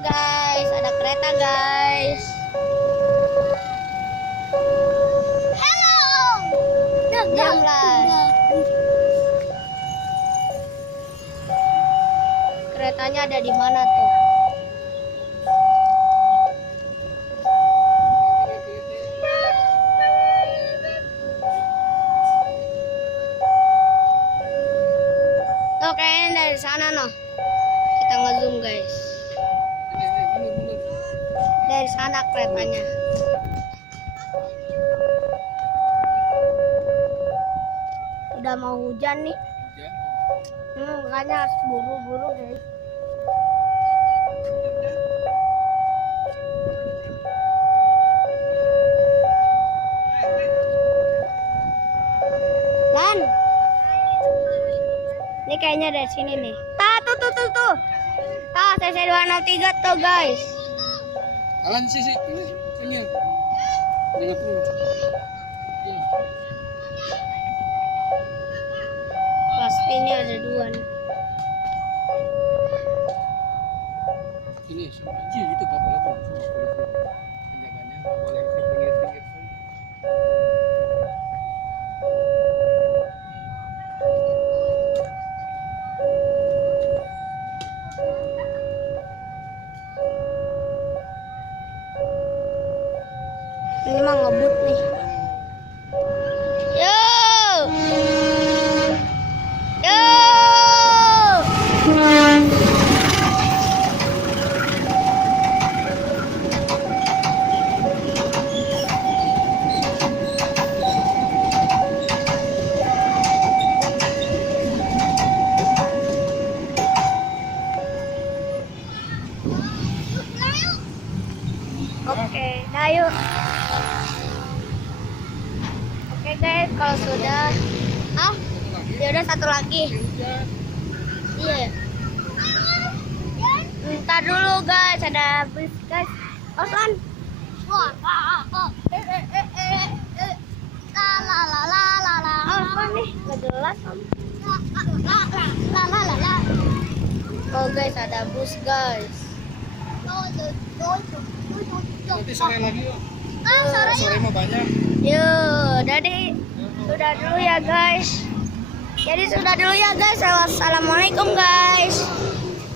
guys, ada kereta guys. Hello. Diam lah. Keretanya ada di mana tuh? Tuh kayaknya dari sana noh. Kita ngezoom guys. Dari sana keretanya. Udah mau hujan nih. Makanya harus buru-buru guys. Dan ini kayaknya dari sini nih. Tuh. CC 203 tuh guys. Alan sisi ini. Jangan tuh. Pasti ini ada dua nih. Ini anjir itu enggak boleh tuh. Penjaganya enggak boleh ke pinggir-pinggir. Ini mah ngebut nih. Yo. Oke, dah yuk. Oke guys, kalau sudah, ya udah satu lagi. Iya. Ntar dulu guys, ada bus guys. Osman. Osman nih, nggak jelas om. Oh guys, ada bus guys. Nanti sore lagi yuk. Sore Sore mah banyak. Yuk, jadi sudah dulu ya guys. Wassalamualaikum guys.